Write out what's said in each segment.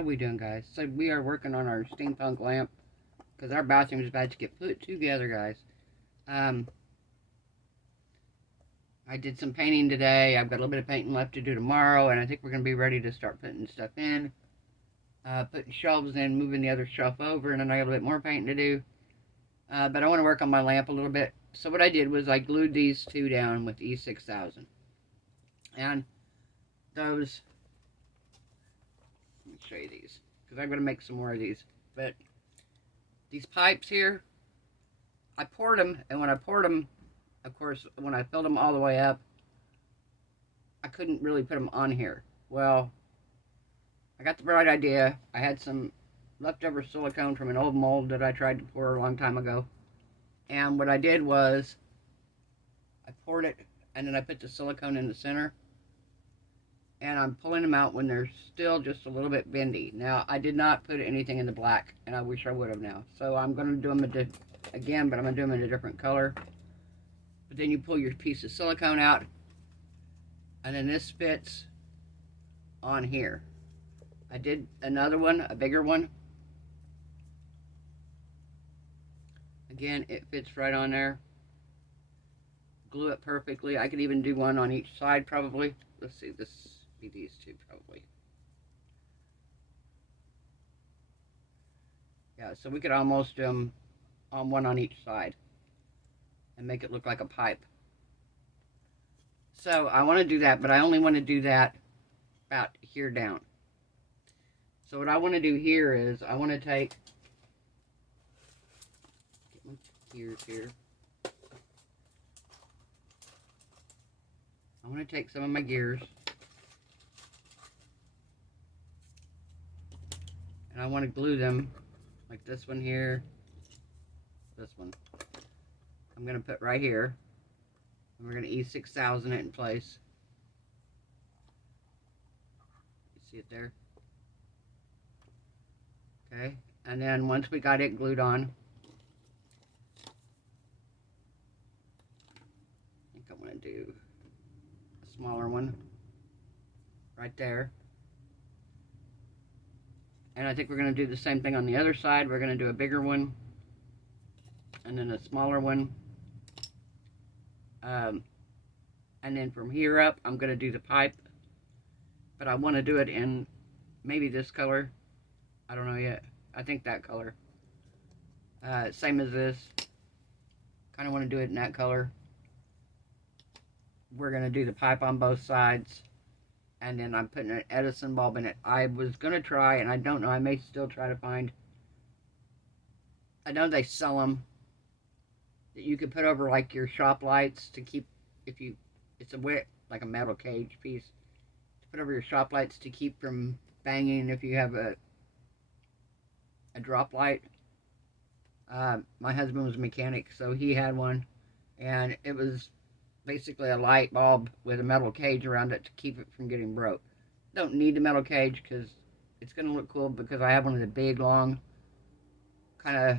How we doing, guys? So we are working on our steampunk lamp because our bathroom is about to get put together, guys. I did some painting today. I've got a little bit of painting left to do tomorrow, and I think we're going to be ready to start putting stuff in. Putting shelves in, moving the other shelf over, and then I got a bit more painting to do. But I want to work on my lamp a little bit. So what I did was I glued these two down with E6000. And those... Let me show you these, because I'm going to make some more of these. But these pipes here, I poured them, and when I poured them, of course, when I filled them all the way up, I couldn't really put them on here. Well, I got the bright idea. I had some leftover silicone from an old mold that I tried to pour a long time ago. And what I did was, I poured it, and then I put the silicone in the center. And I'm pulling them out when they're still just a little bit bendy. Now, I did not put anything in the black, and I wish I would have now. So I'm going to do them again, but I'm going to do them in a different color. But then you pull your piece of silicone out, and then this fits on here. I did another one, a bigger one. Again, it fits right on there. Glue it perfectly. I could even do one on each side, probably. Let's see, this be these two, probably. Yeah, so we could almost on one on each side and make it look like a pipe. So I want to do that, but I only want to do that about here down. So what I want to do here is I want to take, get my gears here. I want to take some of my gears, and I want to glue them like this one here, this one. I'm going to put right here, and we're going to E6000 it in place. You see it there? Okay, and then once we got it glued on, I think I want to do a smaller one right there. And I think we're going to do the same thing on the other side. We're going to do a bigger one, and then a smaller one. And then from here up, I'm going to do the pipe. But I want to do it in maybe this color. I don't know yet. I think that color. Same as this. Kind of want to do it in that color. We're going to do the pipe on both sides. And then I'm putting an Edison bulb in it. I was going to try, and I don't know, I may still try to find, I know they sell them, that you could put over like your shop lights to keep, if you, it's a wet, like a metal cage piece, to put over your shop lights to keep from banging if you have a drop light. My husband was a mechanic, so he had one, and it was basically a light bulb with a metal cage around it to keep it from getting broke. Don't need the metal cage because it's going to look cool, because I have one of the big, long, kind of,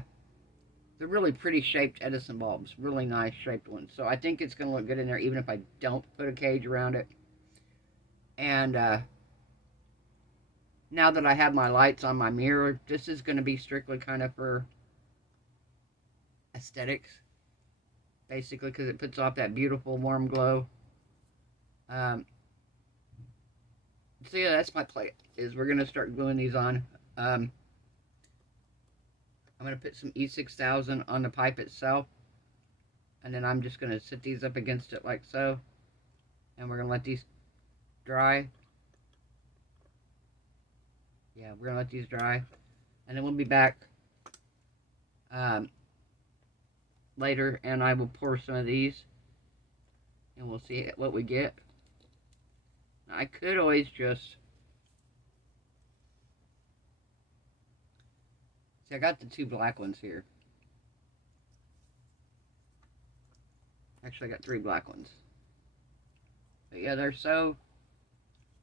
they're really pretty shaped Edison bulbs. Really nice shaped ones. So I think it's going to look good in there even if I don't put a cage around it. And now that I have my lights on my mirror, this is going to be strictly kind of for aesthetics. Basically, because it puts off that beautiful warm glow. So yeah, that's my plan, is we're going to start gluing these on. I'm going to put some E6000 on the pipe itself. And then I'm just going to sit these up against it like so. And we're going to let these dry. Yeah, we're going to let these dry. And then we'll be back later, and I will pour some of these, and we'll see what we get. I could always just, see, I got the two black ones here. Actually, I got three black ones. But yeah, they're so,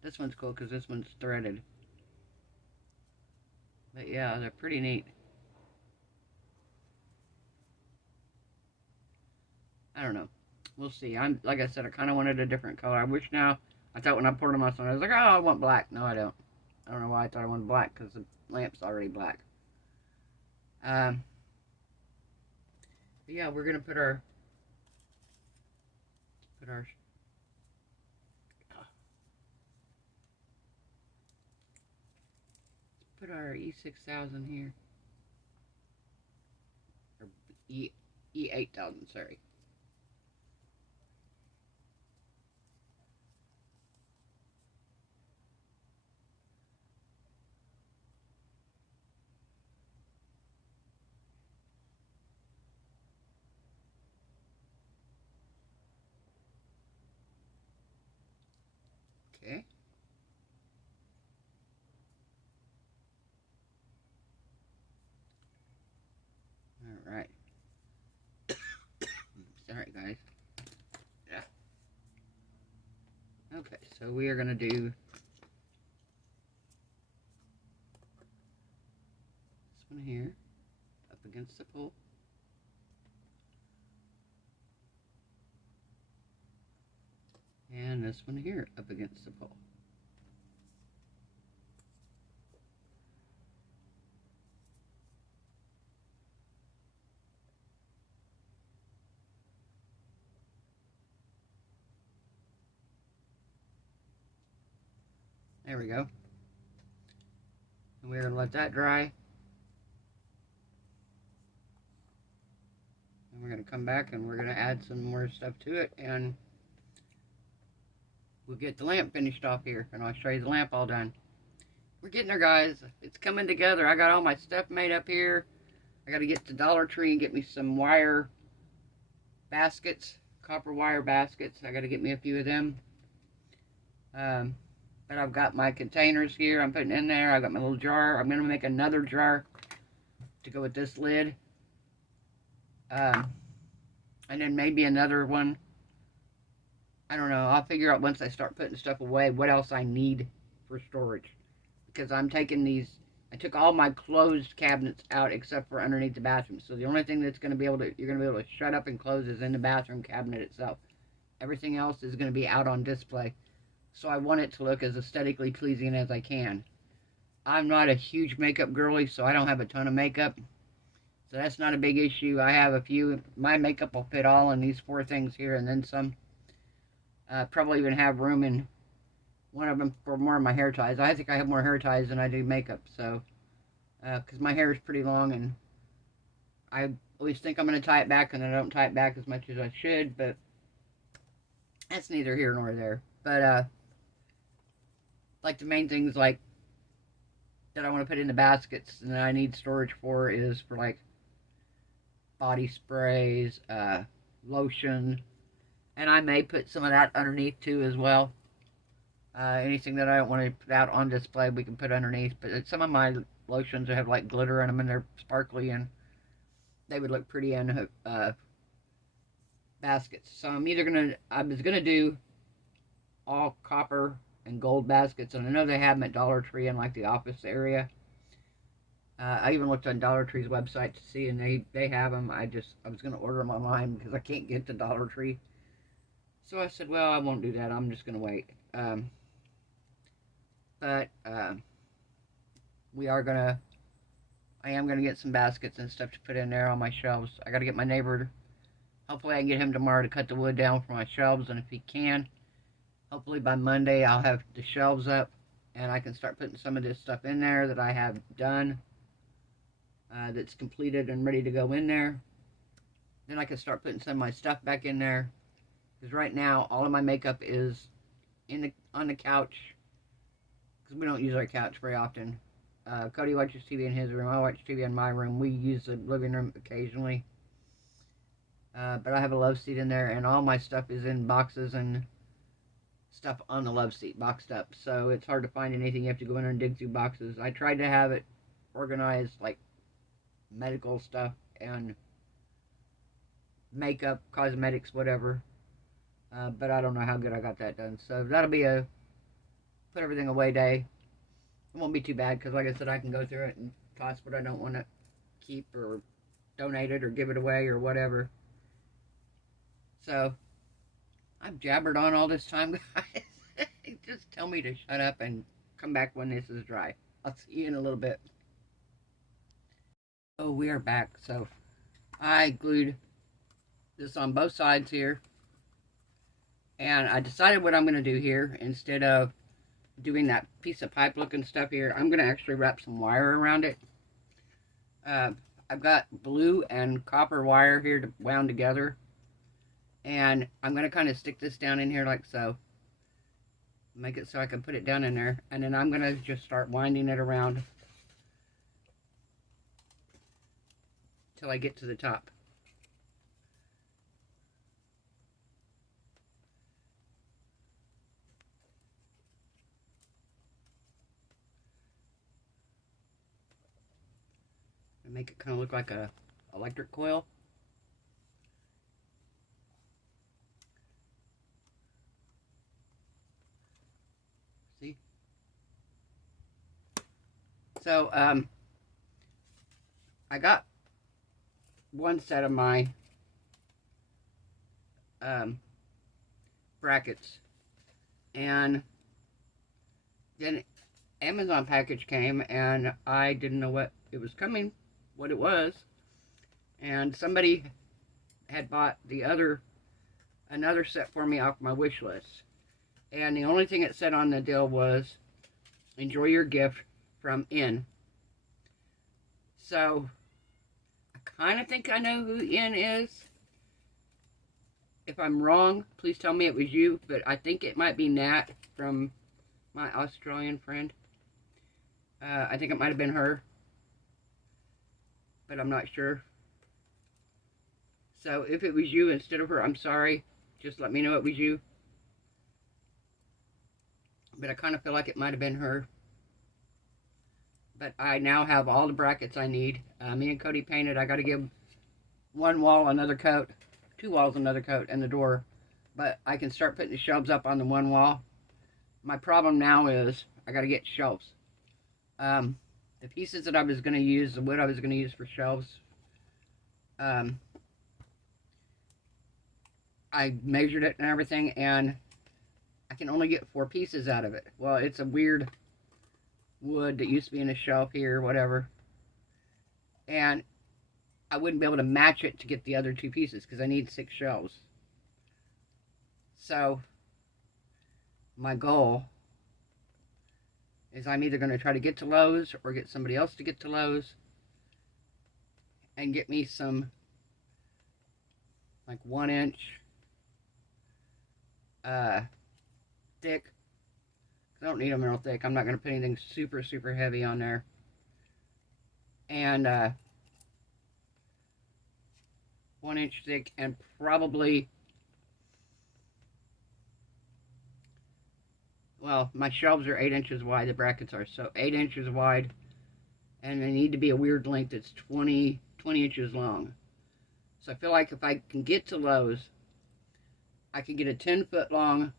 this one's cool because this one's threaded. But yeah, they're pretty neat. I don't know. We'll see. Like I said, I kind of wanted a different color. I wish now, I thought when I poured them on, I was like, oh, I want black. No, I don't. I don't know why I thought I wanted black, because the lamp's already black. But yeah, we're gonna put our E6000 here, or E8000, sorry. Okay. All right. Sorry, guys. Yeah. Okay, so we are going to do this one here up against the pole. And this one here up against the pole. There we go. And we're going to let that dry. And we're going to come back and we're going to add some more stuff to it. And we'll get the lamp finished off here. And I'll show you the lamp all done. We're getting there, guys. It's coming together. I got all my stuff made up here. I got to get to Dollar Tree and get me some wire baskets. Copper wire baskets. I got to get me a few of them. But I've got my containers here I'm putting in there. I've got my little jar. I'm going to make another jar to go with this lid. And then maybe another one. I don't know. I'll figure out once I start putting stuff away what else I need for storage. Because I'm taking these, I took all my closed cabinets out except for underneath the bathroom. So the only thing that's going to be able to, you're going to be able to shut up and close is in the bathroom cabinet itself. Everything else is going to be out on display. So I want it to look as aesthetically pleasing as I can. I'm not a huge makeup girly, so I don't have a ton of makeup. So that's not a big issue. I have a few. My makeup will fit all in these 4 things here and then some. Probably even have room in one of them for more of my hair ties. I think I have more hair ties than I do makeup. So, because my hair is pretty long and I always think I'm going to tie it back and I don't tie it back as much as I should. But that's neither here nor there. But, like the main things like that I want to put in the baskets and that I need storage for is for like body sprays, lotion, and I may put some of that underneath too as well. Anything that I don't want to put out on display we can put underneath, but some of my lotions have like glitter in them and they're sparkly and they would look pretty in baskets. So I was gonna do all copper and gold baskets, and I know they have them at Dollar Tree in like the office area. I even looked on Dollar Tree's website to see, and they have them. I was going to order them online because I can't get to Dollar Tree. So I said, well, I won't do that. I'm just going to wait. I am going to get some baskets and stuff to put in there on my shelves. I got to get my neighbor. Hopefully I can get him tomorrow to cut the wood down for my shelves, and if he can, hopefully by Monday I'll have the shelves up and I can start putting some of this stuff in there that I have done, that's completed and ready to go in there. Then I can start putting some of my stuff back in there, because right now all of my makeup is on the couch, because we don't use our couch very often. Cody watches TV in his room, I watch TV in my room. We use the living room occasionally, but I have a love seat in there and all my stuff is in boxes and stuff on the love seat boxed up, so it's hard to find anything. You have to go in there and dig through boxes. I tried to have it organized like medical stuff and makeup, cosmetics, whatever, but I don't know how good I got that done. So that'll be a put everything away day. It won't be too bad because, like I said, I can go through it and toss what I don't want to keep or donate it or give it away or whatever. So I've jabbered on all this time, guys. Just tell me to shut up and come back when this is dry. I'll see you in a little bit. Oh, we are back. So I glued this on both sides here. And I decided what I'm going to do here, instead of doing that piece of pipe looking stuff here, I'm going to actually wrap some wire around it. I've got blue and copper wire here wound together. And I'm going to kind of stick this down in here like so. Make it so I can put it down in there. And then I'm going to just start winding it around till I get to the top. And make it kind of look like a electric coil. See? So, I got one set of my brackets, and then Amazon package came, and I didn't know what it was coming, what it was, and somebody had bought another set for me off my wish list, and the only thing it said on the deal was, enjoy your gift from In. So I kind of think I know who In is. If I'm wrong, please tell me it was you, but I think it might be Nat from my Australian friend. I think it might have been her, but I'm not sure. So if it was you instead of her, I'm sorry. Just let me know it was you. But I kind of feel like it might have been her. But I now have all the brackets I need. Me and Cody painted. I got to give one wall another coat, 2 walls another coat, and the door. But I can start putting the shelves up on the one wall. My problem now is I got to get shelves. The pieces that I was going to use, the wood I was going to use for shelves, I measured it and everything, and I can only get 4 pieces out of it. Well, it's a weird wood that used to be in a shelf here, whatever. And I wouldn't be able to match it to get the other 2 pieces because I need 6 shelves. So my goal is I'm either going to try to get to Lowe's or get somebody else to get to Lowe's and get me some like 1-inch thick. I don't need them real thick. I'm not going to put anything super, super heavy on there. And 1-inch thick, and probably, well, my shelves are 8 inches wide. The brackets are, so 8 inches wide. And they need to be a weird length that's 20 inches long. So I feel like if I can get to Lowe's, I can get a 10-foot long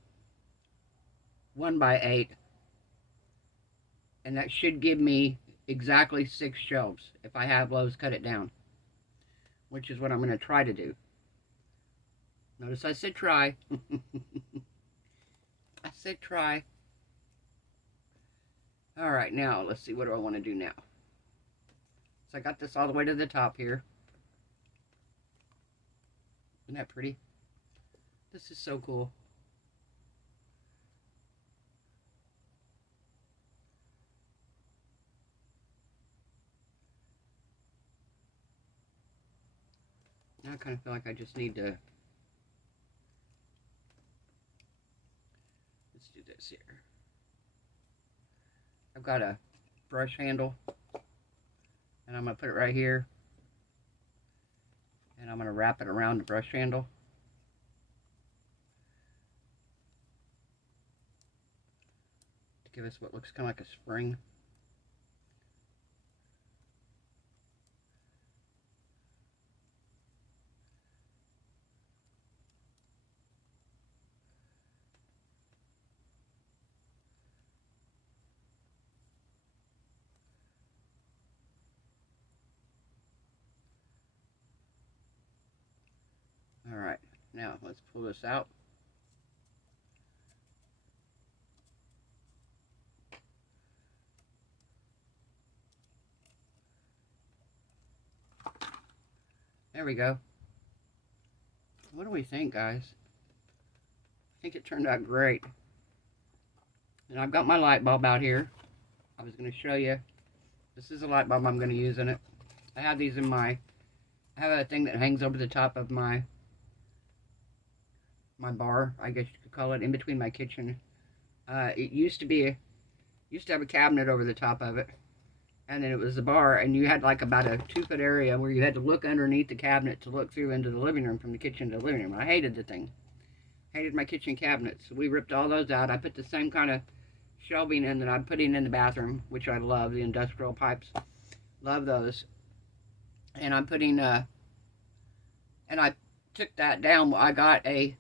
1x8, and that should give me exactly 6 shelves if I have Lowe's cut it down, which is what I'm going to try to do. Notice I said try. I said try. Alright, now let's see, what do I want to do now? So I got this all the way to the top here. Isn't that pretty? This is so cool. Now I kind of feel like I just need to, let's do this here. I've got a brush handle, and I'm going to put it right here, and I'm going to wrap it around the brush handle. To give us what looks kind of like a spring. Alright, now let's pull this out. There we go. What do we think, guys? I think it turned out great. And I've got my light bulb out here. I was going to show you. This is a light bulb I'm going to use in it. I have these in my... I have a thing that hangs over the top of my bar, I guess you could call it, in between my kitchen. It used to have a cabinet over the top of it. And then it was the bar, and you had like about a 2-foot area where you had to look underneath the cabinet to look through into the living room, from the kitchen to the living room. I hated the thing. Hated my kitchen cabinets. So we ripped all those out. I put the same kind of shelving in that I'm putting in the bathroom, which I love, the industrial pipes. Love those. And I'm putting, and I took that down. I got a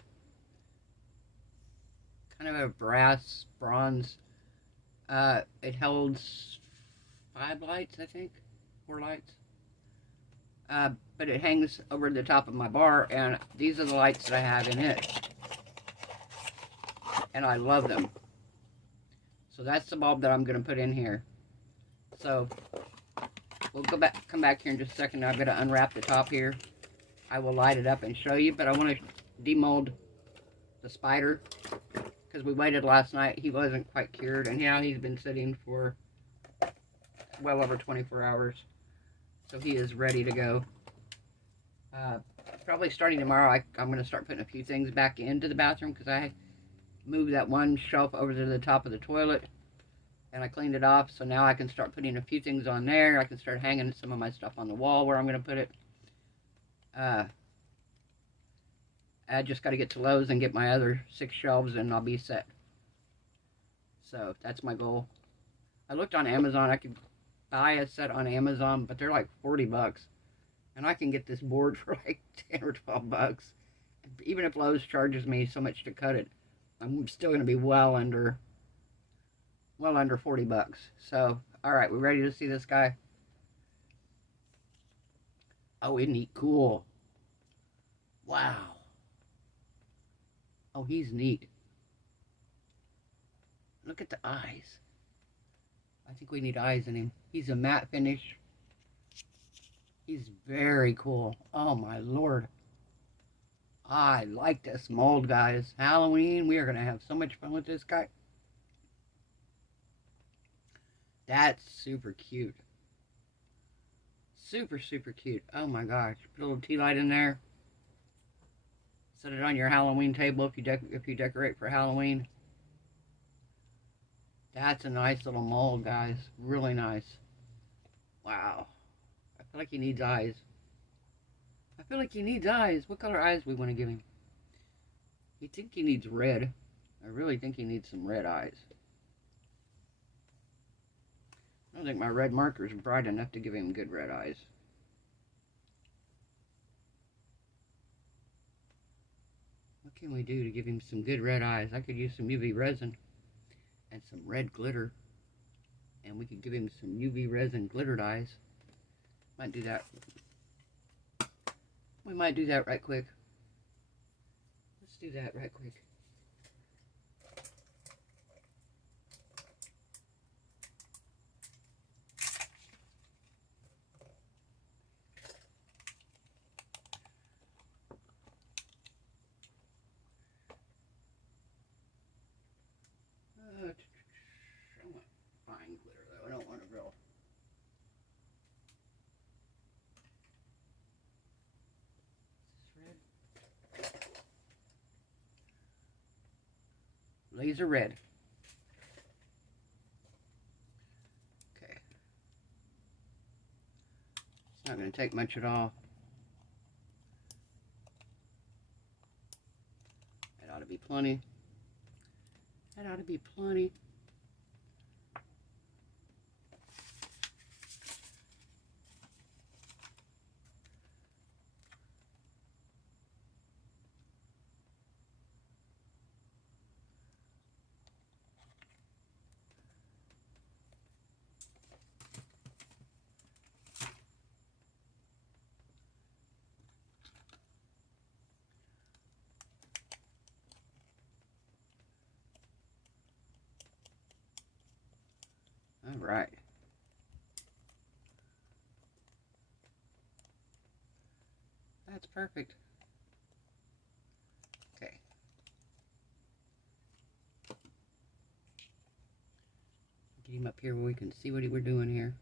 kind of a bronze. It holds 5 lights, I think, 4 lights. But it hangs over the top of my bar, and these are the lights that I have in it. And I love them. So that's the bulb that I'm going to put in here. So we'll come back here in just a second. I'm going to unwrap the top here. I will light it up and show you, but I want to demold the spider because we waited last night. He wasn't quite cured, and now he's been sitting for well over 24 hours. So he is ready to go. Probably starting tomorrow, I'm going to start putting a few things back into the bathroom because I moved that one shelf over to the top of the toilet and I cleaned it off. So now I can start putting a few things on there. I can start hanging some of my stuff on the wall where I'm going to put it. I just got to get to Lowe's and get my other 6 shelves and I'll be set. So that's my goal. I looked on Amazon. I could buy a set on Amazon, but they're like 40 bucks. And I can get this board for like 10 or 12 bucks. Even if Lowe's charges me so much to cut it, I'm still going to be well under 40 bucks. So, all right, we ready to see this guy? Oh, isn't he cool? Wow. Oh, he's neat. Look at the eyes. I think we need eyes in him. He's a matte finish. He's very cool. Oh, my Lord. I like this mold, guys. Halloween, we are going to have so much fun with this guy. That's super cute. Super, super cute. Oh, my gosh. Put a little tea light in there. Set it on your Halloween table if you decorate for Halloween. That's a nice little mold, guys. Really nice. Wow. I feel like he needs eyes. I feel like he needs eyes. What color eyes we want to give him? I think he needs red. I really think he needs some red eyes. I don't think my red marker is bright enough to give him good red eyes. What can we do to give him some good red eyes? I could use some UV resin and some red glitter. And we could give him some UV resin glittered eyes. Might do that. We might do that right quick. Let's do that right quick. I want fine glitter though. I don't want a real. Is this red? Laser red. Okay. It's not going to take much at all. That ought to be plenty. That ought to be plenty. All right. That's perfect. Okay. Get him up here where we can see what we're doing here.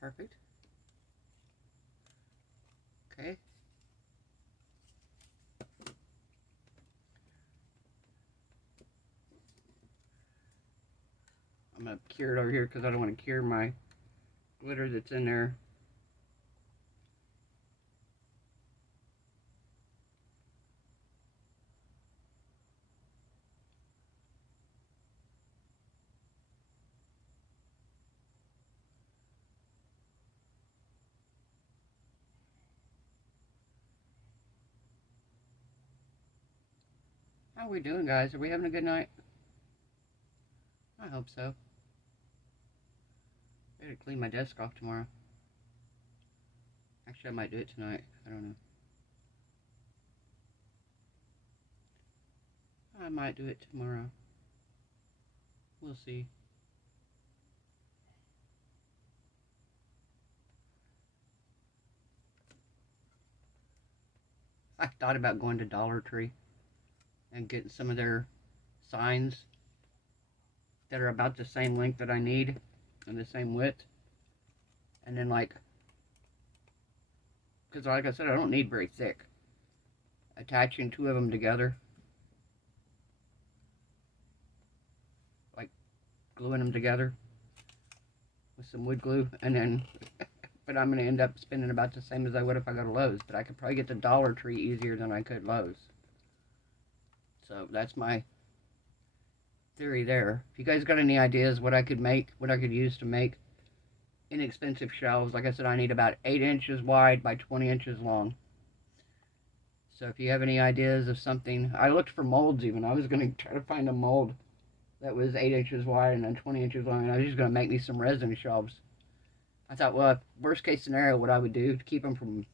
Perfect. Okay. I'm going to cure it over here because I don't want to cure my glitter that's in there. How are we doing, guys? Are we having a good night? I hope so. I gotta clean my desk off tomorrow. Actually, I might do it tonight. I don't know. I might do it tomorrow. We'll see. I thought about going to Dollar Tree and getting some of their signs that are about the same length that I need and the same width. And then, like, because like I said, I don't need very thick. Attaching two of them together, like gluing them together with some wood glue, and then but I'm going to end up spending about the same as I would if I go to Lowe's. But I could probably get the Dollar Tree easier than I could Lowe's. So that's my theory there. If you guys got any ideas what I could make, what I could use to make inexpensive shelves, like I said, I need about 8 inches wide by 20 inches long. So if you have any ideas of something, I looked for molds even. I was going to try to find a mold that was 8 inches wide and then 20 inches long, and I was just going to make me some resin shelves. I thought, well, worst case scenario, what I would do to keep them from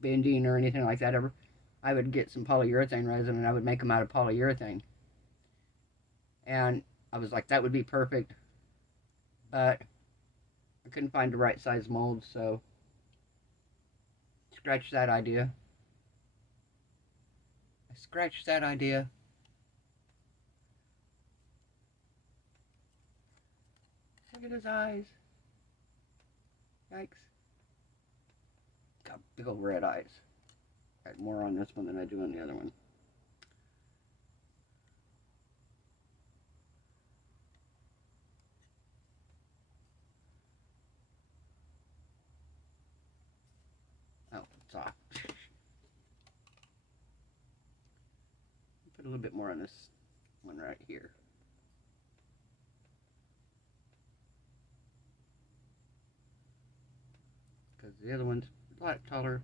bending or anything like that ever, I would get some polyurethane resin and I would make them out of polyurethane. And I was like, that would be perfect. But I couldn't find the right size mold, so scratch that idea. I scratched that idea. Look at his eyes. Yikes. Got big old red eyes. Got more on this one than I do on the other one. Oh, it's off. Put a little bit more on this one right here. Because the other one's a lot taller.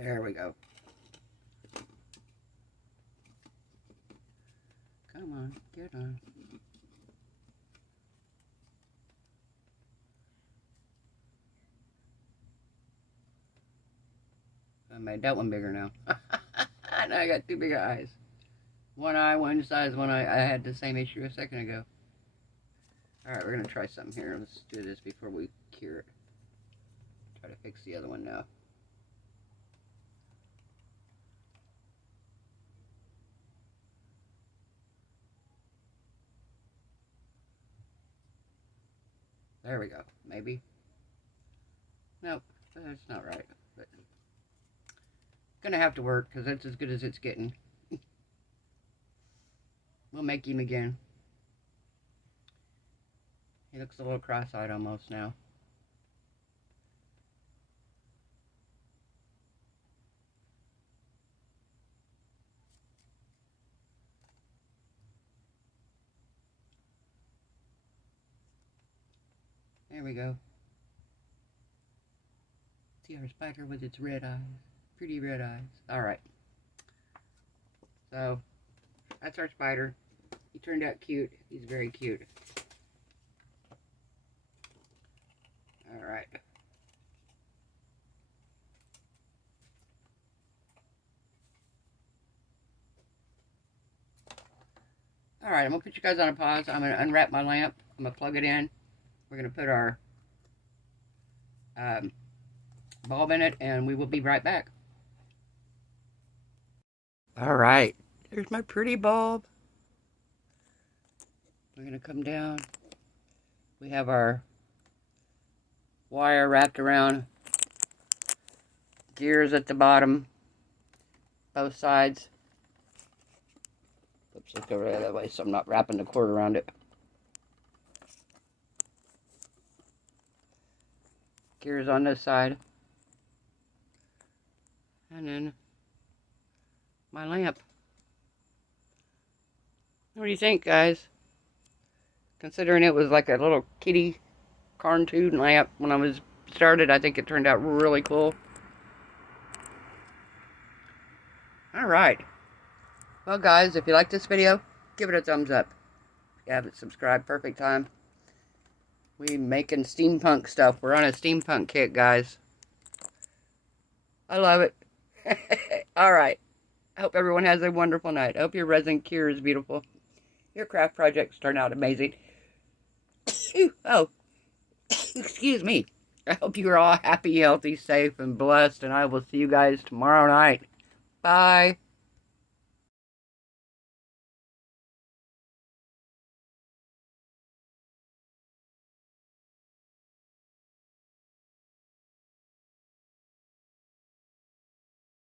There we go. Come on, get on. I made that one bigger now. Now I got two bigger eyes. One eye, one size, one eye. I had the same issue a second ago. Alright, we're going to try something here. Let's do this before we cure it. Try to fix the other one now. There we go. Maybe. Nope, that's not right. But gonna have to work because that's as good as it's getting. We'll make him again. He looks a little cross-eyed almost now. There we go. See our spider with its red eyes. Pretty red eyes. Alright. So, that's our spider. He turned out cute. He's very cute. Alright. Alright, I'm going to put you guys on a pause. I'm going to unwrap my lamp. I'm going to plug it in. We're going to put our bulb in it, and we will be right back. Alright, there's my pretty bulb. We're going to come down. We have our wire wrapped around, gears at the bottom, both sides. Oops, let's go right that way so I'm not wrapping the cord around it. Gears on this side. And then my lamp. What do you think, guys? Considering it was like a little kitty cartoon lamp when I was started, I think it turned out really cool. Alright. Well, guys, if you like this video, give it a thumbs up. If you haven't subscribed, perfect time. We making steampunk stuff. We're on a steampunk kick, guys. I love it. Alright. I hope everyone has a wonderful night. I hope your resin cure is beautiful. Your craft projects turn out amazing. Oh, excuse me. I hope you are all happy, healthy, safe, and blessed, and I will see you guys tomorrow night. Bye.